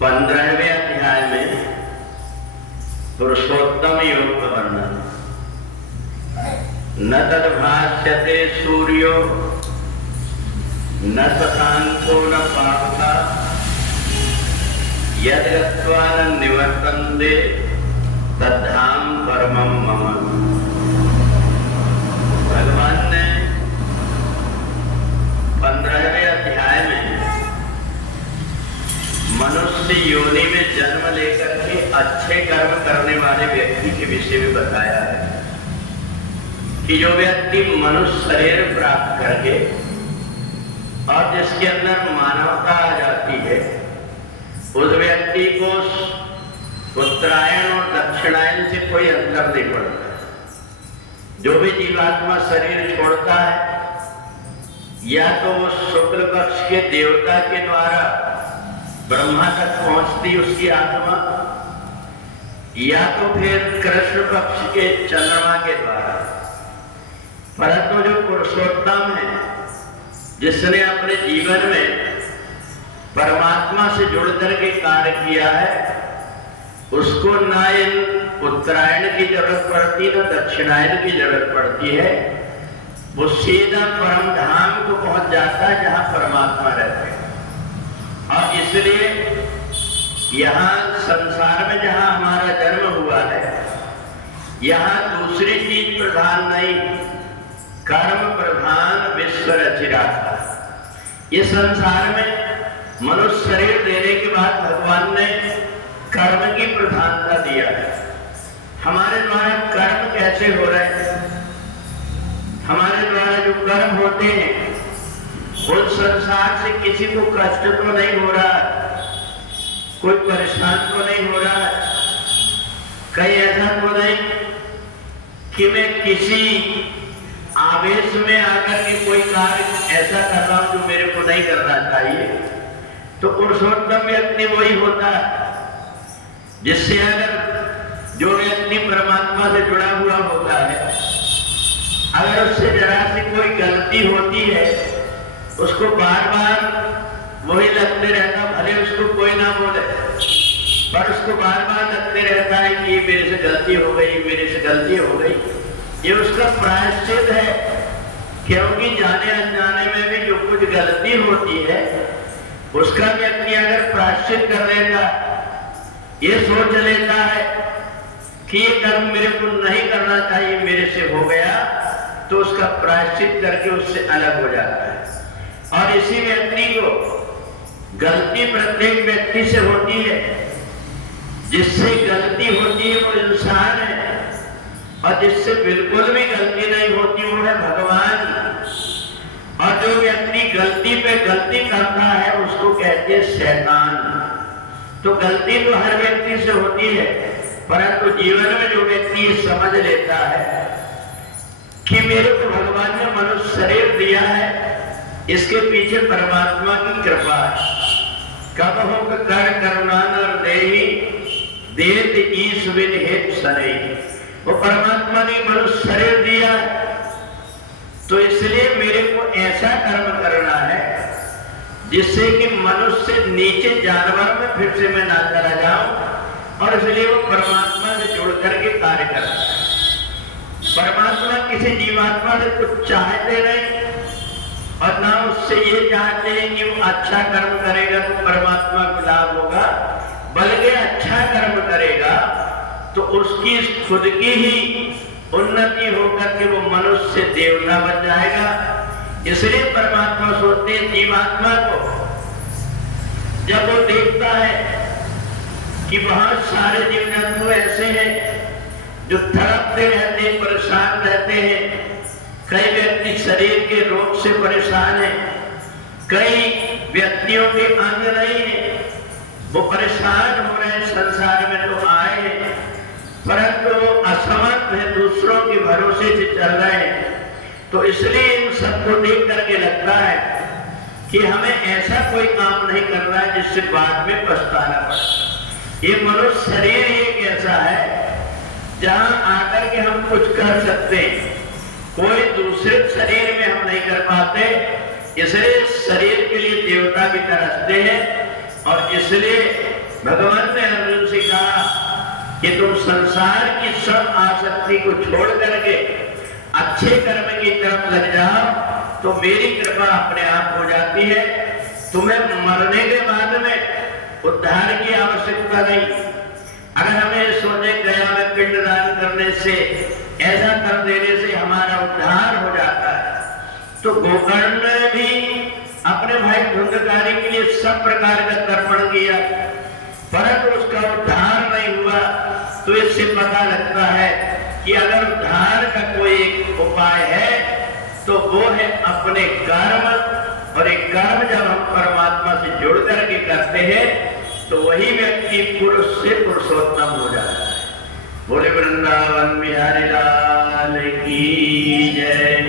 15वें अध्याय में पुरुषोत्तम योग का वर्णन। न तद्भाष्यते सूर्यो न शशांको न पावका यद् गत्वा न निवर्तन्ते तद्धाम परमं मम। भगवान ने 15वें अध्याय में मनुष्य योनि में जन्म लेकर के अच्छे कर्म करने वाले व्यक्ति के विषय में बताया है कि जो व्यक्ति मनुष्य शरीर प्राप्त करके और जिसके अंदर मानवता आ जाती है, उस व्यक्ति को उत्तरायण और दक्षिणायन से कोई अंतर नहीं पड़ता। जो भी जीवात्मा शरीर छोड़ता है, या तो वो शुक्ल पक्ष के देवता के द्वारा ब्रह्मा तक पहुंचती उसकी आत्मा, या तो फिर कृष्ण पक्ष के चंद्रमा के द्वारा। परंतु जो पुरुषोत्तम है, जिसने अपने जीवन में परमात्मा से जुड़ करके कार्य किया है, उसको न उत्तरायण की जरूरत पड़ती न दक्षिणायन की जरूरत पड़ती है। वो सीधा परम धाम को पहुंच जाता है जहां परमात्मा रहते हैं। और इसलिए यहाँ संसार में जहाँ हमारा जन्म हुआ है, यहाँ दूसरी चीज प्रधान नहीं, कर्म प्रधान विश्व रचिता। ये संसार में मनुष्य शरीर देने के बाद भगवान ने कर्म की प्रधानता दिया है। हमारे द्वारा कर्म कैसे हो रहे हैं? हमारे द्वारा जो कर्म होते हैं, उस संसार से किसी को कष्ट तो नहीं हो रहा, कोई परेशान तो नहीं हो रहा, कहीं ऐसा तो नहीं कि मैं किसी आवेश में आकर के कोई कार्य ऐसा कर रहा हूं जो मेरे को नहीं करना चाहिए। तो पुरुषोत्तम व्यक्ति वही होता है जिससे अगर जो व्यक्ति परमात्मा से जुड़ा हुआ होता है, अगर उससे जरा सी कोई गलती होती है, उसको बार बार वही लगते रहता, भले उसको कोई ना बोले, पर उसको बार बार लगते रहता है कि ये मेरे से गलती हो गई, मेरे से गलती हो गई। ये उसका प्रायश्चित है, क्योंकि जाने अनजाने में भी जो कुछ गलती होती है, उसका व्यक्ति अगर प्रायश्चित कर लेता, ये सोच लेता है कि ये कर्म मेरे को नहीं करना चाहिए, मेरे से हो गया, तो उसका प्रायश्चित करके उससे अलग हो जाता है। और इसी व्यक्ति को गलती प्रत्येक व्यक्ति से होती है। जिससे गलती होती है वो इंसान है, और जिससे बिल्कुल भी गलती नहीं होती वो है भगवान। और जो व्यक्ति गलती पे गलती करता है उसको कहते हैं शैतान। तो गलती तो हर व्यक्ति से होती है, परंतु जीवन में जो व्यक्ति ये समझ लेता है कि मेरे को भगवान ने मनुष्य शरीर दिया है, इसके पीछे परमात्मा की कृपा है। कब हो कर करुणा नर देहि देत ईश्वर हेत सरे। वो परमात्मा ने मनुष्य शरीर दिया है, तो इसलिए मेरे को ऐसा कर्म करना है जिससे कि मनुष्य से नीचे जानवर में फिर से मैं ना चला जाऊं। और इसलिए वो परमात्मा से जुड़ करके कार्य करता है। परमात्मा किसी जीवात्मा से कुछ चाहते नहीं, और ना उससे ये चाहते हैं कि वो अच्छा कर्म करेगा तो परमात्मा को लाभ होगा, बल्कि अच्छा कर्म करेगा तो उसकी खुद की ही उन्नति होकर के वो मनुष्य से देवता बन जाएगा। इसलिए परमात्मा सोचते हैं जीवात्मा को, जब वो देखता है कि बहुत सारे जीव जंतु ऐसे हैं जो तड़पते रहते, परेशान रहते हैं, कई व्यक्ति शरीर के रोग से परेशान है, कई व्यक्तियों के अंग नहीं है, वो परेशान हो रहे हैं, संसार में तो आए हैं, परंतु वो असमर्थ है, दूसरों के भरोसे से चल रहे हैं। तो इसलिए इन सबको देख करके लगता है कि हमें ऐसा कोई काम नहीं करना है जिससे बाद में पछताना पड़े। ये मनुष्य शरीर एक ऐसा है जहां आकर के हम कुछ कर सकते हैं, कोई दूसरे शरीर में हम नहीं कर पाते। इसलिए शरीर के लिए देवता भी तरसते हैं, और इसलिए भगवान ने अर्जुन से कहा कि तुम संसार की सब आसक्ति को छोड़ करके अच्छे कर्म की तरफ लग जाओ तो मेरी कृपा अपने आप हो जाती है। तुम्हें मरने के बाद में उद्धार की आवश्यकता नहीं। अगर हमें सोचे गया में पिंडदान करने से, ऐसा कर देने से हमारा उद्धार हो जाता है, तो गोकर्ण ने भी अपने भाई धुंधकारी के लिए सब प्रकार का तर्पण किया, परंतु उसका उद्धार नहीं हुआ। तो इससे पता लगता है कि अगर उद्धार का कोई एक उपाय है तो वो है अपने कर्म, और एक कर्म जब हम परमात्मा से जुड़ करके करते हैं तो वही व्यक्ति पुरुष से पुरुषोत्तम हो जाता है। बोले वृंदावन बिहारी लाल की जय।